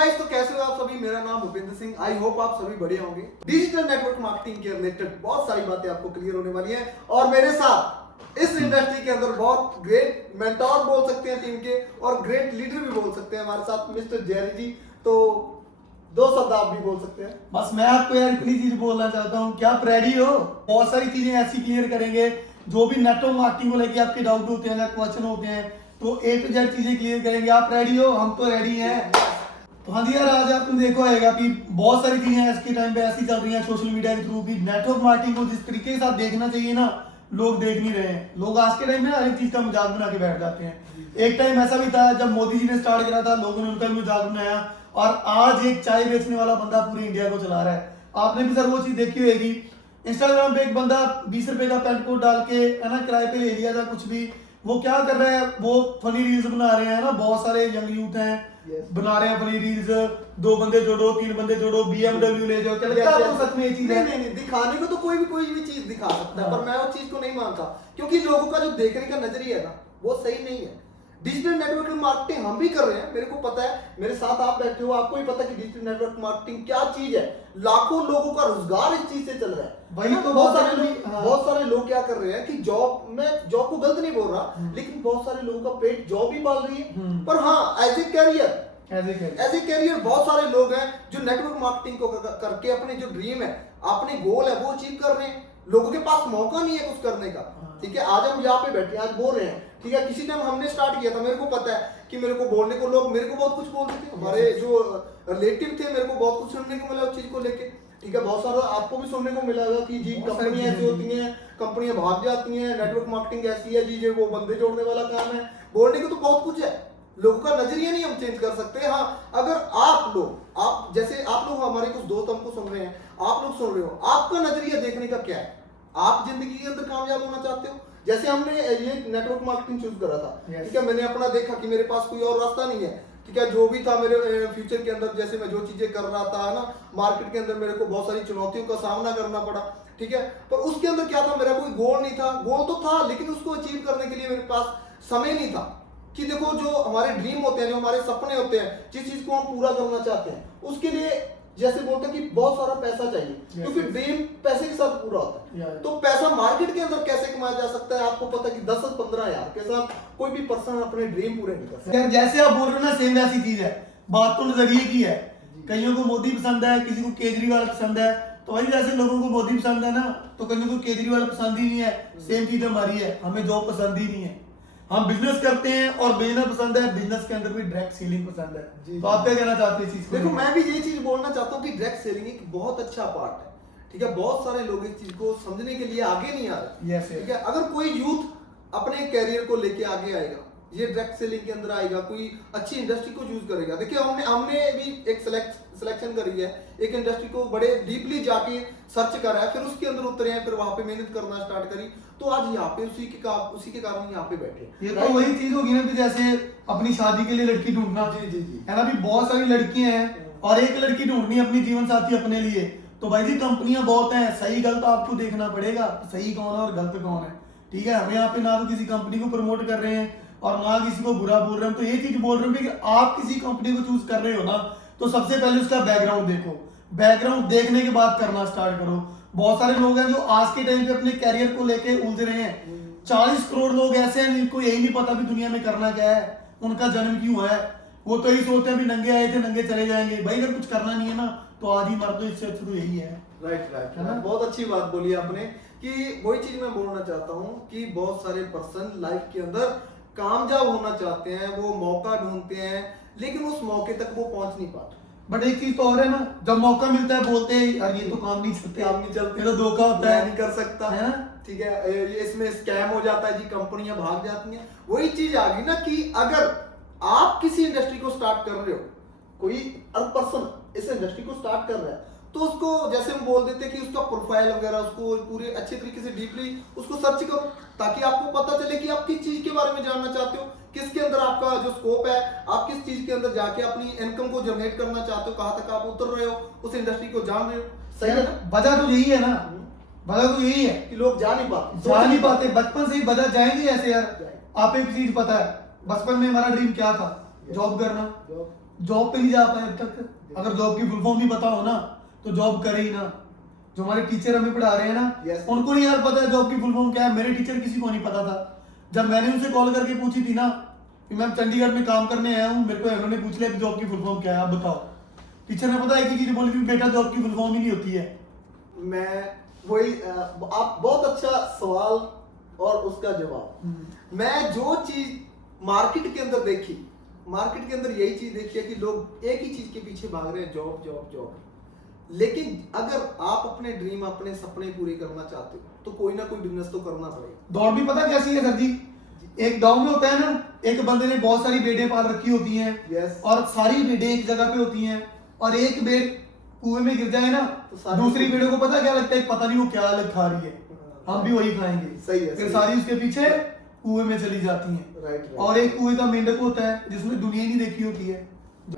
Guys, तो कैसे हो आप सभी। मेरा नाम भूपेंद्र सिंह। आई होप आप सभी बढ़िया होंगे। डिजिटल नेटवर्क मार्केटिंग के रिलेटेड बहुत सारी बातें आपको क्लियर होने वाली हैं और मेरे साथ इस इंडस्ट्री के अंदर बहुत ग्रेट मेंटोर बोल सकते हैं टीम के और ग्रेट लीडर भी बोल सकते हैं हमारे साथ मिस्टर जेरी जी। तो दो शब्द आप भी बोल सकते हैं। बस मैं आपको यार इतनी चीज बोलना चाहता हूँ कि आप रेडी हो। बहुत सारी चीजें ऐसी क्लियर करेंगे जो भी नेटवर्क मार्केटिंग को लेके आपके डाउट होते हैं या क्वेश्चन होते हैं, तो A to Z चीजें क्लियर करेंगे। आप रेडी हो? हम तो रेडी हैं। तो हाँ जी यार, आज आपने देखा होगा कि बहुत सारी चीजें आज के टाइम पे ऐसी चल रही हैं सोशल मीडिया के थ्रू कि नेटवर्क मार्केटिंग को जिस तरीके के साथ देखना चाहिए ना, लोग देख नहीं रहे हैं। लोग आज के टाइम में हर एक चीज का मजाक बना के बैठ जाते हैं। एक टाइम ऐसा भी था जब मोदी जी ने स्टार्ट करा था, लोगों ने उनका मजाक बनाया और आज एक चाय बेचने वाला बंदा पूरी इंडिया को चला रहा है। आपने भी सर वो चीज देखी होगी, इंस्टाग्राम पे एक बंदा 20 रुपए का पैंट कोट डाल के है ना किराए पे ले लिया था कुछ भी। वो क्या कर रहा है, वो फनी रील्स बना रहे हैं ना। बहुत सारे यंग यूथ हैं बना रहे हैं फनी रील्स। 2 बंदे जोड़ो, 3 बंदे जोड़ो, BMW ले जाओ। क्या लगता है आपको सच में ये चीज है? नहीं, दिखाने को तो कोई भी चीज दिखा सकता है, पर मैं उस चीज को नहीं मानता क्योंकि लोगों का जो देखने का नजरिया है ना, वो सही नहीं है। डिजिटल नेटवर्क मार्केटिंग हम भी कर रहे हैं, मेरे को पता है। मेरे साथ आप बैठे हो, आपको भी पता है कि डिजिटल नेटवर्क मार्केटिंग क्या चीज है। लाखों लोगों का रोजगार इस चीज से चल रहा है। वही तो बहुत सारे लोग क्या कर रहे हैं कि जॉब, मैं जॉब को गलत नहीं बोल रहा, लेकिन बहुत सारे लोगों का पेट जॉब ही पाल रही है। पर हाँ, एज ए कैरियर बहुत सारे लोग हैं जो नेटवर्क मार्केटिंग को करके अपने जो ड्रीम है, अपने गोल है, वो अचीव कर रहे हैं। लोगों के पास मौका नहीं है कुछ करने का। ठीक है, आज हम यहाँ पे बैठे, आज बोल रहे हैं। ठीक है, किसी टाइम हमने स्टार्ट किया था, मेरे को पता है कि मेरे को बोलने को लोग मेरे को बहुत कुछ बोलते थे। हमारे जो रिलेटिव थे, मेरे को बहुत कुछ सुनने को मिला उस चीज को लेके। ठीक है, बहुत सारा आपको भी सुनने को मिला होगा कि जी कंपनियां ऐसी होती हैं, कंपनियां भाग जाती हैं, नेटवर्क मार्केटिंग ऐसी है जी, जो वो बंदे जोड़ने वाला काम है। बोलने को तो बहुत कुछ है, लोगों का नजरिया नहीं हम चेंज कर सकते। हाँ, अगर आप जैसे आप लोग, हमारे कुछ दोस्त हमको सुन रहे हैं, आप लोग सुन रहे हो, आपका नजरिया देखने का क्या है? आप जिंदगी के अंदर कामयाब होना चाहते हो? जैसे हमने ये नेटवर्क मार्केटिंग चूज करा था। ठीक है, मैंने अपना देखा कि मेरे पास कोई और रास्ता नहीं है। ठीक है, जो भी था मेरे फ्यूचर के अंदर, जैसे मैं जो चीजें कर रहा था ना मार्केट के अंदर, मेरे को बहुत सारी चुनौतियों का सामना करना पड़ा। ठीक है, पर उसके अंदर क्या था, मेरा कोई गोल नहीं था। गोल तो था, लेकिन उसको अचीव करने के लिए मेरे पास समय नहीं था। कि देखो, जो हमारे ड्रीम होते हैं, जो हमारे सपने होते हैं, जिस चीज को हम पूरा करना चाहते हैं, उसके लिए जैसे बोलते हैं कि बहुत सारा पैसा चाहिए, क्योंकि ड्रीम पैसे के साथ पूरा होता है। तो पैसा मार्केट के अंदर कैसे कमाया जा सकता है? आपको पता है कि 10-15 हजार के साथ कोई भी पर्सन अपने ड्रीम पूरे नहीं कर सकता। जैसे आप बोल रहे हो ना, सेम वैसी चीज है। बात तो नजरिए की है। कईयों को मोदी पसंद है, किसी को केजरीवाल पसंद है। तो वही जैसे लोगों को मोदी पसंद है ना, तो कईयों को केजरीवाल पसंद ही नहीं है। सेम चीज हमारी है, हमें जॉब पसंद ही नहीं है। हम बिजनेस करते हैं और बिजनेस पसंद है, बिजनेस के अंदर भी डायरेक्ट सेलिंग पसंद है। तो आप क्या कहना चाहते हैं इस चीज को? देखो, मैं भी ये चीज बोलना चाहता हूँ कि डायरेक्ट सेलिंग एक बहुत अच्छा पार्ट है। ठीक है, बहुत सारे लोग इस चीज को समझने के लिए आगे नहीं आ रहे। ठीक है, अगर कोई यूथ अपने कैरियर को लेके आगे आएगा, ये डायरेक्ट सेलिंग के अंदर आएगा, कोई अच्छी इंडस्ट्री को चूज करेगा। देखिए, हमने भी एक सिलेक्शन करी है, एक इंडस्ट्री को बड़े डीपली जाके सर्च करा है, फिर उसके अंदर उतरे हैं, फिर वहां पे मेहनत करना स्टार्ट करी, तो आज यहाँ पे उसी के कारण यहाँ पे बैठे। ये तो वही चीज होगी ना कि जैसे अपनी शादी के लिए लड़की ढूंढना। जी है ना, भी बहुत सारी लड़कियां हैं और एक लड़की ढूंढनी अपनी जीवन साथी अपने लिए। तो भाई जी, कंपनियां बहुत हैं, सही गलत आपको देखना पड़ेगा, सही कौन है और गलत कौन है। ठीक है, हम यहाँ पे ना तो किसी कंपनी को प्रमोट कर रहे हैं और ना किसी को बुरा बोल रहे हैं। तो ये चीज बोल रहे हो कि आप किसी कंपनी को चूज कर रहे हो ना, तो सबसे पहले उसका बैकग्राउंड देखो। बैकग्राउंड देखने के बाद करना स्टार्ट करो। बहुत सारे लोग हैं जो आज के टाइम पे अपने कैरियर को लेके उलझ रहे हैं। 40 करोड़ लोग ऐसे हैं जिनको यही नहीं पता भी दुनिया में करना क्या है, उनका जन्म क्यों है। वो तो यही सोचते हैं भी नंगे आए थे नंगे चले जाएंगे। भाई, अगर कुछ करना नहीं है ना, तो आज ही मर दो, इससे अच्छा तो यही है। राइट। बहुत अच्छी बात बोली आपने कि वही चीज मैं बोलना चाहता हूँ कि बहुत सारे पर्सन लाइफ के अंदर कामयाब होना चाहते हैं, वो मौका ढूंढते हैं, लेकिन उस मौके तक वो पहुंच नहीं पाते। बट एक चीज तो और है ना, जब मौका मिलता है बोलते हैं यार ये तो काम नहीं चलते, ये तो धोखा होता है, नहीं कर सकता है ना। ठीक है, ये इसमें स्कैम हो जाता है जी, कंपनियां भाग जाती हैं। वही चीज आ गई ना कि अगर आप किसी इंडस्ट्री को स्टार्ट कर रहे हो, कोई अदर पर्सन इस इंडस्ट्री को स्टार्ट कर रहा है, तो उसको जैसे हम बोल देते हैं कि उसका प्रोफाइल वगैरह उसको पूरे अच्छे तरीके से डीपली उसको सर्च करो, ताकि आपको पता चले कि आप किस चीज के बारे में जानना चाहते हो, किसके अंदर आपका जो स्कोप है, आप किस चीज के अंदर जाके अपनी इनकम को जनरेट करना चाहते हो, कहां तक आप उतर रहे हो, उस इंडस्ट्री को जान रहे हो। सही है ना? वजह तो यही है ना, वजह तो यही है कि लोग जा नहीं पाते। बचपन से ही वजह जाएंगे ऐसे यार। आप एक चीज पता है, बचपन में हमारा ड्रीम क्या था? जॉब करना। जॉब पे नहीं जा पाए अब तक। अगर जॉब की फुल फॉर्म भी पता हो ना तो जॉब करे ही ना। जो हमारे टीचर हमें पढ़ा रहे हैं ना, Yes. उनको नहीं यार पता है जॉब की फुल फॉर्म क्या है। मेरे टीचर किसी को नहीं पता था। जब मैंने उनसे कॉल करके पूछी थी ना कि मैम चंडीगढ़ में काम करने आया हूँ, मेरे को उन्होंने पूछ लिया कि जॉब की फुल फॉर्म क्या है, आप बताओ। टीचर ने पता है कि चीज बोली कि बेटा जॉब की फुल फॉर्म ही नहीं होती है। मैं वही आप बहुत अच्छा सवाल और उसका जवाब। मैं जो चीज मार्केट के अंदर देखी, मार्केट के अंदर यही चीज देखी है कि लोग एक ही चीज के पीछे भाग रहे हैं, जॉब जॉब जॉब। लेकिन अगर आप अपने ड्रीम, अपने सपने पूरे करना चाहते हो तो कोई ना कोई बिजनेस तो करना पड़ेगा। दौड़ भी पता कैसी है सर जी, एक गांव में होता है ना, एक बंदे ने बहुत सारी भेड़ें पाल रखी होती हैं। Yes. और सारी भेड़ें एक जगह पे होती हैं और एक भेड़ कुएं में गिर जाए ना तो दूसरी भेड़ों को पता क्या लगता है, पता नहीं वो क्या अलग खा रही है, हम भी वही खाएंगे। सही है, फिर सही सारी उसके पीछे कुएं में चली जाती हैं। राइट और एक कुएं का मेंढक होता है जिसने दुनिया ही नहीं देखी होती है।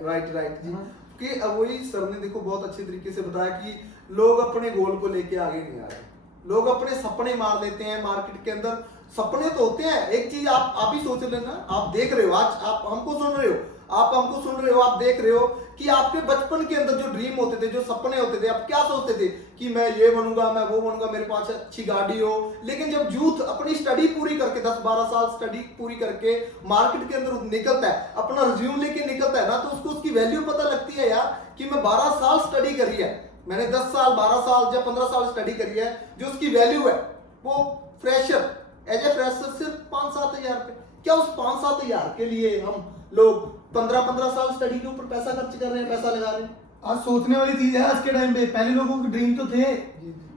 राइट जी। हाँ। कि अब वही सर ने देखो बहुत अच्छे तरीके से बताया कि लोग अपने गोल को लेके आगे नहीं आ रहे, लोग अपने सपने मार लेते हैं मार्केट के अंदर। सपने तो होते हैं, एक चीज आप ही सोच लेना, आप देख रहे हो, आज आप हमको सुन रहे हो, आप हमको सुन रहे हो, आप देख रहे हो कि आपके बचपन के अंदर जो ड्रीम होते थे, जो सपने होते थे, आप क्या सोचते थे कि मैं ये बनूंगा, मैं वो बनूंगा, मेरे पास अच्छी गाड़ी हो। लेकिन जब यूथ अपनी स्टडी पूरी करके 10-12 साल स्टडी पूरी करके मार्केट के अंदर निकलता है, अपना रिज्यूम लेके निकलता है ना, तो उसको उसकी वैल्यू पता लगती है यार कि मैं 12 साल स्टडी करी है, मैंने 10 साल 12 साल या 15 साल स्टडी करी है, जो उसकी वैल्यू है वो फ्रेशर, एज ए फ्रेशर सिर्फ 5-7 हजार रुपए। क्या उस 5-7 हजार के लिए हम लोग 15-15 साल स्टडी के ऊपर पैसा खर्च कर रहे हैं, पैसा लगा रहे हैं? आज सोचने वाली चीज है आज के टाइम पे। पहले लोगों के ड्रीम तो थे,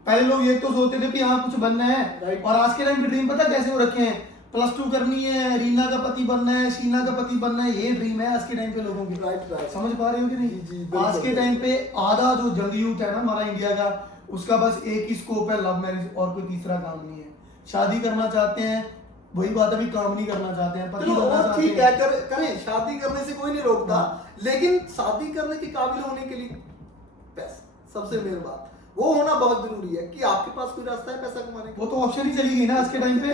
पहले लोग ये तो सोचते थे कि हाँ कुछ बनना है। Right. और आज के टाइम पे ड्रीम पता कैसे हो रखे हैं, +2 करनी है, रीना का पति बनना है, शीना का पति बनना है, ये ड्रीम है आज के टाइम पे लोगों की। राइट समझ पा रहे हो कि जी, नहीं? बिल्कुल। आज के टाइम पे आधा जो जंग यूथ है ना हमारा इंडिया का, उसका बस एक ही स्कोप है, लव मैरिज, और कोई तीसरा काम नहीं है। शादी करना चाहते हैं, वही बात है, अभी काम नहीं करना चाहते हैं, पति चलो बनना वो चाहते ठीक हैं। है, करें, शादी करने से कोई नहीं रोकता, लेकिन शादी करने के काबिल होने के लिए पैसा सबसे मेन बात वो होना बहुत जरूरी है कि आपके पास कोई रास्ता है पैसा कमाने का। वो तो ऑप्शन ही चली गई ना आज के टाइम पे।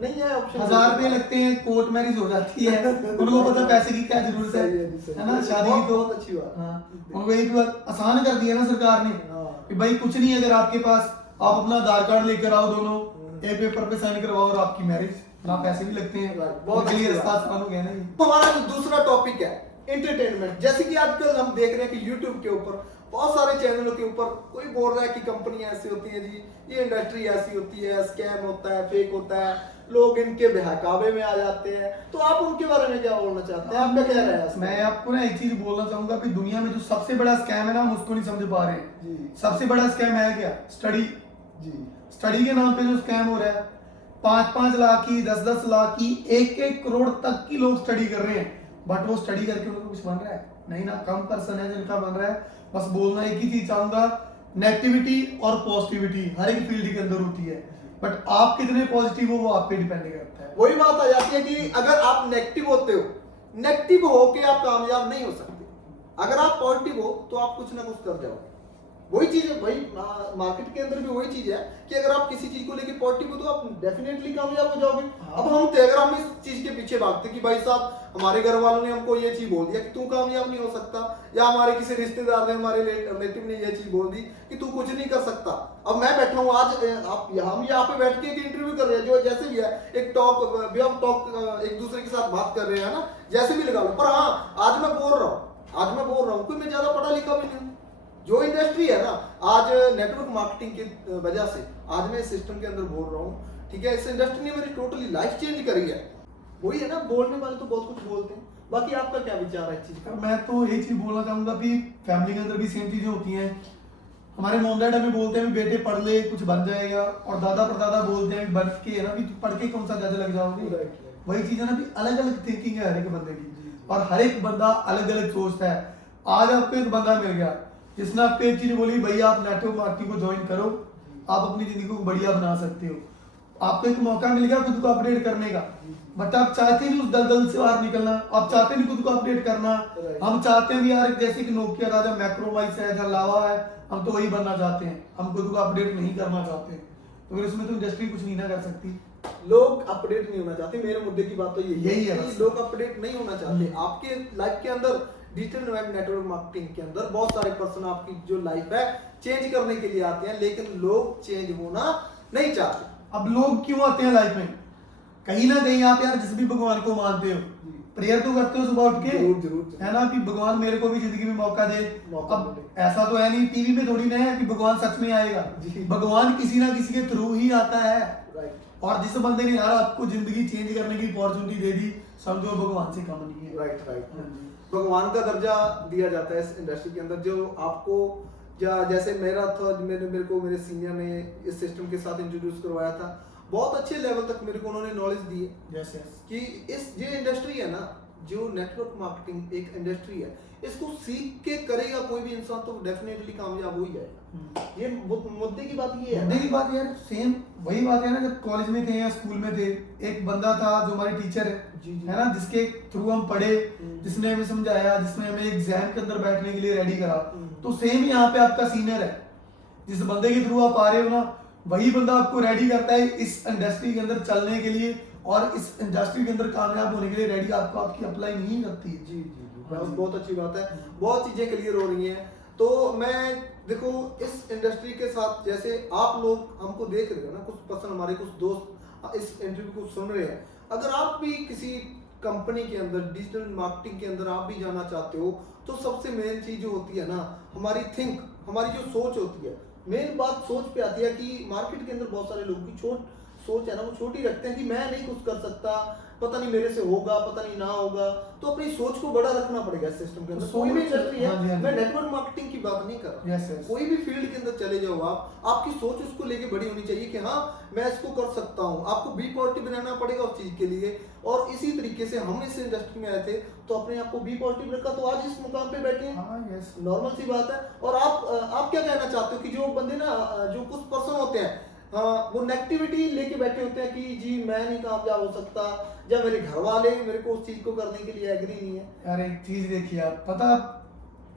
नहीं है ऑप्शन, 1000 रुपए लगते हैं, कोर्ट मैरिज हो जाती है, उनको पता पैसे की क्या जरूरत सही है जी, सही है ना। शादी की तो बहुत अच्छी बात। हाँ, उनको एक बात आसान कर दिया ना सरकार ने हाँ। कि भाई कुछ नहीं है, अगर आपके पास आप अपना आधार कार्ड लेकर आओ, दोनों एक पेपर पे साइन करवाओ और आपकी मैरिज, ना पैसे भी लगते हैं, बहुत उनके लिए अच्छी रास्ता बात। आसान हो गया ना ये। तो हमारा जो दूसरा टॉपिक है एंटरटेनमेंट, जैसे कि आजकल हम देख रहे हैं कि यूट्यूब के ऊपर बहुत सारे चैनलों के ऊपर कोई बोल रहा है कि कंपनी ऐसी होती है जी, ये इंडस्ट्री ऐसी होती है, स्कैम होता है, फेक होता है, लोग इनके बहकावे में आ जाते हैं। तो आप उनके बारे में क्या बोलना चाहते हैं, आपका क्या राय है इसमें? मैं आपको ना एक चीज बोलना चाहूंगा कि दुनिया में जो सबसे बड़ा स्कैम है ना, हम उसको नहीं समझ पा रहे हैं। जी सबसे बड़ा स्कैम है क्या? स्टडी। जी स्टडी के नाम पे जो स्कैम हो रहा है, 5-5 लाख की, 10-10 लाख की, 1-1 करोड़ तक की लोग स्टडी कर रहे हैं, बट वो स्टडी करके उनको कुछ बन रहा है नहीं ना। कम पर्सन है जिनका बन रहा है। बस बोलना एक ही चीज चाहूंगा, नेगेटिविटी और पॉजिटिविटी हर एक फील्ड के अंदर होती है, बट आप कितने पॉजिटिव हो वो आप पे डिपेंड करता है। वही बात आ जाती है कि अगर आप नेगेटिव होते हो, नेगेटिव होके आप कामयाब नहीं हो सकते। अगर आप पॉजिटिव हो तो आप कुछ ना कुछ कर जाओगे। वही चीज है, वही मार्केट के अंदर भी वही चीज है कि अगर आप किसी चीज को लेके पॉजिटिव हो तो आप डेफिनेटली कामयाब हो जाओगे। अब हम थे, अगर हम इस चीज के पीछे भागते कि भाई साहब हमारे घर वालों ने हमको ये चीज बोल दिया कि तू कामयाब नहीं हो सकता, या हमारे किसी रिश्तेदार ने, हमारे रिलेटिव ने ये चीज बोल दी कि तू कुछ नहीं कर सकता। अब मैं बैठा हूँ आज, आप हम यहाँ पे बैठ के एक इंटरव्यू कर रहे हैं, जो जैसे भी है एक टॉक, वे ऑफ टॉक, एक दूसरे के साथ बात कर रहे हैं ना, जैसे भी लगा लो। पर हाँ, आज मैं बोल रहा हूँ, कोई मैं ज्यादा पढ़ा लिखा भी नहीं हूँ। जो इंडस्ट्री है ना, आज नेटवर्क मार्केटिंग की वजह से आज मैं इस सिस्टम के अंदर बोल रहा हूँ, ठीक है। इस इंडस्ट्री ने मेरी टोटली लाइफ चेंज करी है। वही है ना, बोलने वाले तो बहुत कुछ बोलते हैं, बाकी आपका क्या विचार है इस चीज का? मैं तो एक चीज बोलना चाहूंगा कि फैमिली के अंदर भी सेम चीजें होती हैं। हमारे मॉम डैड हमें बोलते हैं बेटे पढ़ ले कुछ बन जाएगा, और दादा परदादा बोलते हैं बन के है ना भी पढ़ के कौन सा जज लग जाओगे। वही चीज है ना, भी अलग अलग थिंकिंग है हर एक बंदे की, और हर एक बंदा अलग अलग सोचता है। आज आपको एक बंदा मिल गया जिसने आपको एक चीज बोली, भैया आप नेटवर्क मार्केटिंग को ज्वाइन करो, आप अपनी जिंदगी को बढ़िया बना सकते हो। आपको एक मौका मिल गया खुद को अपडेट करने का, बट आप चाहते नहीं उस दलदल से बाहर निकलना, आप चाहते नहीं खुद को अपडेट करना। हम चाहते हैं भी यार जैसे कि नोकिया राजा मैक्रोमाइस है, लावा है, हम तो वही बनना चाहते हैं, हम खुद को अपडेट नहीं करना चाहते। तो फिर इसमें तो इंडस्ट्री कुछ नहीं ना कर सकती। लोग अपडेट नहीं होना चाहते, मेरे मुद्दे की बात तो यही है कि बस। लोग अपडेट नहीं होना चाहते। आपके लाइफ के अंदर डिजिटल नेटवर्क मार्केटिंग के अंदर बहुत सारे पर्सन आपकी जो लाइफ है चेंज करने के लिए आते हैं, लेकिन लोग चेंज होना नहीं चाहते। अब लोग क्यों आते हैं लाइफ में? कहीं ना कहीं आप यार जिस भी भगवान को मानते हो, प्रेयर तो करते हो सुबह उठ के, जरूर है ना, कि भगवान मेरे को भी जिंदगी में मौका दे। मौका अब मिले। ऐसा तो है नहीं, टीवी में थोड़ी ना है कि भगवान सच में आएगा, जी। भगवान किसी ना किसी के थ्रू ही आता है। राइट और जिस बंदे ने यार आपको जिंदगी चेंज करने की अपॉर्चुनिटी दे दी, समझो भगवान से कम नहीं है। राइट राइट हाँ जी। भगवान का दर्जा दिया जाता है इस इंडस्ट्री के अंदर, जो आपको या जैसे मेरा था, मेरे को मेरे सीनियर ने इस सिस्टम के साथ इंट्रोड्यूस करवाया था, बहुत अच्छे लेवल तक मेरे को उन्होंने नॉलेज दी है यस यस कि इस ये इंडस्ट्री है ना, जो नेटवर्क मार्केटिंग एक इंडस्ट्री है, इसको सीख के करेगा कोई भी इंसान तो डेफिनेटली कामयाब हो ही जाएगा। ये मुद्दे की बात ये है मुद्दे की बात यार सेम वही बात है ना, जब कॉलेज में थे या स्कूल में थे, एक बंदा था जो हमारे टीचर है, जी, जी। है ना, जिसके थ्रू हम पढ़े, जिसने हमें समझाया, जिसने हमें एग्जाम के अंदर बैठने के लिए रेडी करा। तो सेम यहाँ पे आपका सीनियर है, जिस बंदे के थ्रू आप आ रहे हो ना, वही बंदा आपको रेडी करता है इस इंडस्ट्री के अंदर चलने के लिए, और इस इंडस्ट्री के अंदर कामयाब होने के लिए रेडी आपको आपकी अप्लाई नहीं करती है। जी जी जी बहुत अच्छी बात है, बहुत चीजें क्लियर हो रही हैं। तो मैं देखो इस इंडस्ट्री के साथ, जैसे आप लोग हमको देख रहे हो ना, कुछ पर्सन हमारे कुछ दोस्त इस इंटरव्यू को सुन रहे हैं, अगर आप भी किसी कंपनी के अंदर डिजिटल मार्केटिंग के अंदर आप भी जाना चाहते हो, तो सबसे मेन चीज जो होती है ना, हमारी हमारी जो सोच होती है, मेन बात सोच पे आती है कि मार्केट के अंदर बहुत सारे लोगों की सोच है ना, वो छोटी रखते हैं कि मैं नहीं कुछ कर सकता, पता नहीं मेरे से होगा, पता नहीं ना होगा। तो अपनी सोच को बड़ा रखना पड़ेगा इस सिस्टम के अंदर। तो कोई भी सोच- इंडस्ट्री है, हाँ जी, हाँ जी। मैं नेटवर्क मार्केटिंग की बात नहीं कर रहा। Yes, yes. कोई भी फील्ड के अंदर चले जाओ आपकी सोच उसको लेके बड़ी होनी चाहिए कि हाँ मैं इसको कर सकता हूँ। आपको बी पॉजिटिव रहना पड़ेगा उस चीज के लिए। और इसी तरीके से हम इस इंडस्ट्री में आए थे तो अपने आप को बी पॉजिटिव रखा, तो आज इस मुकाम पे बैठे हैं। हाँ यस नॉर्मल सी बात है। और आप क्या कहना चाहते हो कि जो बंदे ना, जो कुछ पर्सन होते हैं, वो नेगेटिविटी लेके बैठे होते हैं कि जी मैं नहीं कामयाब हो सकता, या मेरे घर वाले मेरे को उस चीज को करने के लिए एग्री नहीं है। यार एक चीज देखिए आप, पता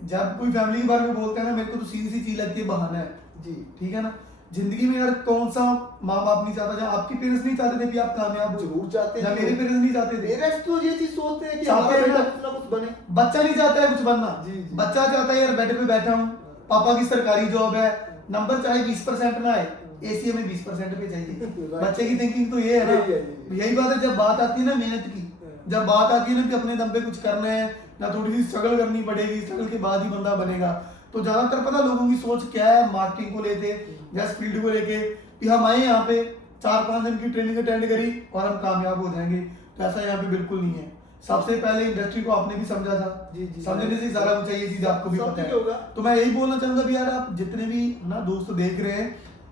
जब कोई फैमिली के बारे में बोलते हैं ना, मेरे को तो सीधी सी चीज लगती है बहाना है। जी ठीक है ना, जिंदगी में यार कौन सा माँ बाप नहीं चाहता, जहाँ आपके पेरेंट्स नहीं चाहते थे कि आप कामयाब हो, जरूर चाहते हैं। जहाँ मेरे पेरेंट्स नहीं चाहते थे। पेरेंट्स तो ये चीज सोचते हैं कि चाहते हमारा हैं बेटा ना। कुछ ना कुछ बने। बच्चा नहीं चाहता है कुछ बनना, जी, जी। बच्चा चाहता है यार बेड पे बैठा हूँ, पापा की सरकारी जॉब है, नंबर चाहे 20% ना आए, एसी में 20% पे चाहिए। बच्चे की थिंकिंग तो ये है ना। यही बात है जब बात आती है ना मेहनत की, जब बात आती है ना कि अपने दम पे कुछ करना है ना, थोड़ी सी स्ट्रगल करनी पड़ेगी, स्ट्रगल के बाद ही बंदा बनेगा। तो ज्यादातर पता लोगों की सोच क्या है मार्केटिंग को लेके या फील्ड को लेके, कि हम आए यहाँ पे 4-5 दिन की ट्रेनिंग अटेंड करी और हम कामयाब हो जाएंगे। तो ऐसा यहाँ पे बिल्कुल नहीं है। सबसे पहले इंडस्ट्री को आपने भी समझा था, जी, जी। समझने से सारा कुछ है, ये चीज आपको भी सब पता ठीक है। होगा। तो मैं यही बोलना चाहूंगा भी यार, आप जितने भी ना दोस्त देख रहे हैं,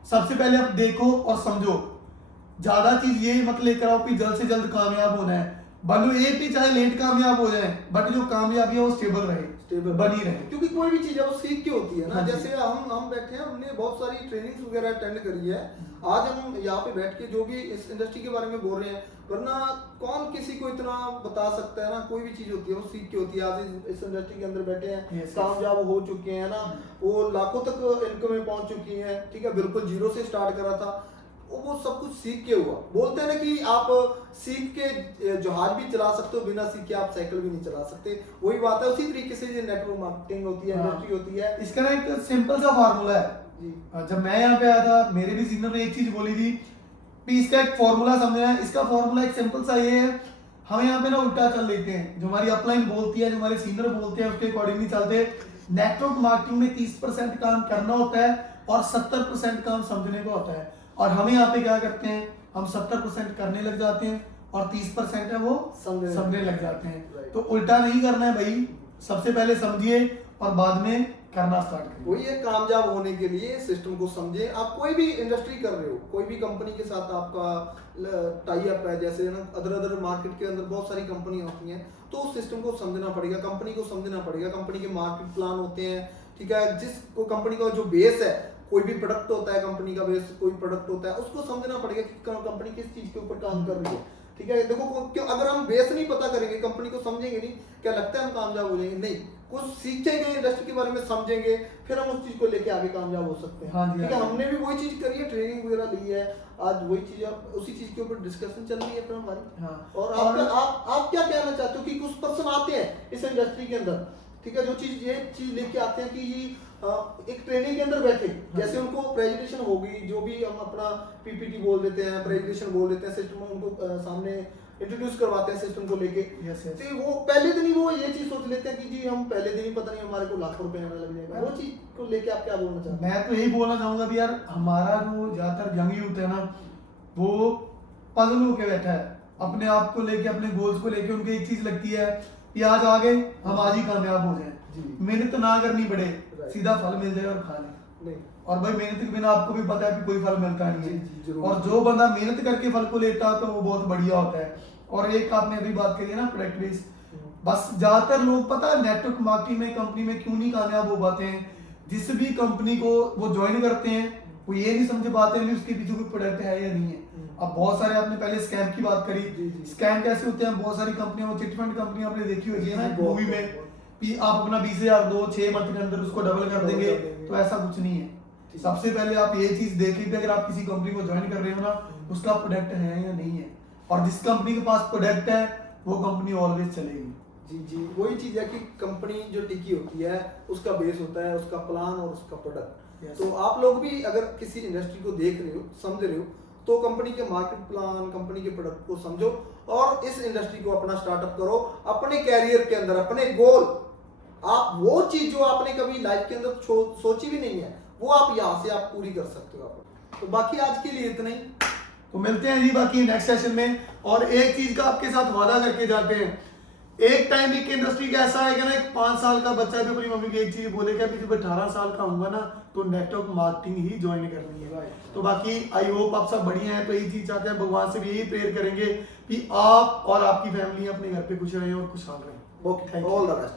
सबसे पहले आप देखो और समझो। ज्यादा चीज ये मत लेकर आओ कि जल्द से जल्द कामयाब होना है। बनो एक भी चाहे लेट कामयाब हो जाए, बट जो कामयाबी है वो स्टेबल रहे, स्टेबल बनी रहे। क्योंकि कोई भी चीज है वो सीख के होती है ना। हाँ जी। जैसे हम बैठे हैं, हमने बहुत सारी ट्रेनिंग्स वगैरह अटेंड करी है। आज हम यहाँ पे बैठ के जो भी इस इंडस्ट्री के बारे में बोल रहे हैं, वरना कौन किसी को इतना बता सकता है ना। कोई भी चीज होती है वो सीख के होती है। आज इस इंडस्ट्री के अंदर बैठे हैं, Yes, yes. कामयाब हो चुके हैं ना, वो लाखों तक इनकम में पहुंच चुकी हैं। ठीक है, बिल्कुल जीरो से स्टार्ट करा था, वो सब कुछ सीख के हुआ। बोलते हैं ना कि आप सीख के जहाज भी चला सकते हो, बिना सीखे आप साइकिल भी नहीं चला सकते। वही बात है। उसी तरीके से ये नेटवर्क मार्केटिंग होती है, हाँ। इंडस्ट्री होती है। इसका ना एक सिंपल सा फार्मूला है। जी जब मैं यहाँ पे आया था, मेरे भी सीनियर ने एक चीज बोली थी कि इसका एक फॉर्मूला समझना है। इसका फॉर्मूला एक सिंपल सा ये है, हम यहाँ पे ना उल्टा चल लेते हैं। जो हमारी अपलाइन बोलती है, जो हमारे सीनियर बोलते हैं, उसके अकॉर्डिंग नहीं चलते। नेटवर्क मार्केटिंग में 30% काम करना होता है और 70% काम समझने को होता है। और हम यहाँ पे क्या करते हैं, हम 70% करने लग जाते हैं और 30% है वो समझने लग जाते हैं। Right. तो उल्टा नहीं करना है भाई, सबसे पहले समझिए और बाद में करना स्टार्ट करिए। वही है, कामयाब होने के लिए सिस्टम को समझे। आप कोई भी इंडस्ट्री कर रहे हो, कोई भी कंपनी के साथ आपका टाई अप है, जैसे ना अदर मार्केट के अंदर बहुत सारी कंपनी होती हैं, तो उस सिस्टम को समझना पड़ेगा, कंपनी को समझना पड़ेगा। कंपनी के मार्केट प्लान होते हैं, ठीक है, जिस कंपनी का जो बेस है, कोई भी प्रोडक्ट होता है, कंपनी का बेस कोई प्रोडक्ट होता है, उसको समझना पड़ेगा कि कंपनी किस चीज के ऊपर काम कर रही है। ठीक है, देखो क्यों, अगर हम बेस नहीं पता करेंगे, कंपनी को समझेंगे नहीं, क्या लगता है हम कामयाब हो जाएंगे? नहीं, कुछ सीखेंगे, इंडस्ट्री के बारे में समझेंगे, फिर हम उस चीज को लेके आगे कामयाब हो सकते हैं। हाँ जी, ठीक है, हाँ जी। हमने भी वही चीज करी है, ट्रेनिंग वगैरह ली है। आज वही चीज, उसी चीज के ऊपर डिस्कशन चल रही है फिर हमारी। हाँ। और आप क्या कहना चाहते हो कि कुछ पर्सन आते हैं इस इंडस्ट्री के अंदर, ठीक है, जो चीज ये चीज लेके आते हैं कि एक ट्रेनिंग के अंदर बैठे, जैसे उनको प्रेजेंटेशन होगी, जो भी हम अपना पीपीटी बोल देते हैं, प्रेजेंटेशन बोल देते हैं, सिस्टम उनको सामने इंट्रोड्यूस करवाते हैं सिस्टम को लेके। तो वो पहले दिन ही वो ये चीज सोच लेते हैं कि जी हम पहले दिन ही पता नहीं हमारे को लाखों रुपए आने लग जाएगा। वो चीज को लेके आप क्या बोलना चाहते हैं? मैं तो यही बोलना चाहूंगा भी यार, हमारा जो ज्यादातर यंग यूथ है ना, वो पजल होके बैठा है अपने आप को लेके, अपने गोल्स को लेके। उनको एक चीज लगती है कि आज आ गए हम आज ही कामयाब हो जाएं, मेहनत ना करनी पड़े, सीधा फल मिल जाए और खा लें। और भाई मेहनत के बिना आपको भी पता है कि कोई फल मिलता नहीं है, और जो बंदा मेहनत करके फल को लेता है तो वो बहुत बढ़िया होता है। और एक आपने अभी बात करी है ना प्रोडक्ट बेस, बस ज्यादातर लोग पता है नेटवर्क मार्केटिंग में कंपनी में क्यों नहीं कामयाब हो पाते हैं। जिस भी कंपनी को वो ज्वाइन करते हैं वो ये नहीं समझ पाते हैं कि उसके पीछे कोई प्रोडक्ट है या नहीं है। अब बहुत सारे, आपने पहले स्कैम की बात करी, स्कैम कैसे होते हैं, बहुत सारी कंपनियां, वो चिट फंड कंपनी आपने देखी होगी है ना मूवी में, कि आप अपना 20,000 दो 6 मंथ के अंदर उसको डबल कर देंगे, तो ऐसा कुछ नहीं है। सबसे पहले आप ये चीज देखें कि अगर आप किसी कंपनी को ज्वाइन कर रहे हो ना, उसका प्रोडक्ट है या नहीं है, और जिस कंपनी के पास प्रोडक्ट है वो कंपनी ऑलवेज चलेगी। जी वही चीज है कि कंपनी जो टिकी होती है उसका बेस होता है उसका प्लान और उसका प्रोडक्ट। तो आप लोग भी अगर किसी इंडस्ट्री को देख रहे हो, समझ रहे हो, तो कंपनी के मार्केट प्लान, कंपनी के प्रोडक्ट को समझो और इस इंडस्ट्री को अपना स्टार्टअप करो। अपने कैरियर के अंदर अपने गोल, आप वो चीज जो आपने कभी लाइफ के अंदर सोची भी नहीं है, वो आप यहाँ से आप पूरी कर सकते हो। आप तो बाकी आज के लिए इतना ही, तो मिलते हैं जी बाकी नेक्स्ट सेशन में। और एक चीज का आपके साथ वादा करके जाते हैं, एक टाइम एक इंडस्ट्री का ऐसा आएगा ना, एक 5 साल का बच्चा भी अपनी मम्मी की एक चीज बोलेगा कि जब 18 साल का होगा ना तो नेटवर्क मार्केटिंग ही ज्वाइन करनी है। तो बाकी आई होप आप सब बढ़िया हैं, तो यही चीज चाहते हैं, भगवान से भी यही प्रेयर करेंगे कि आप और आपकी फैमिली अपने घर पे खुश रहें और खुशहाल रहें। Okay, all the best.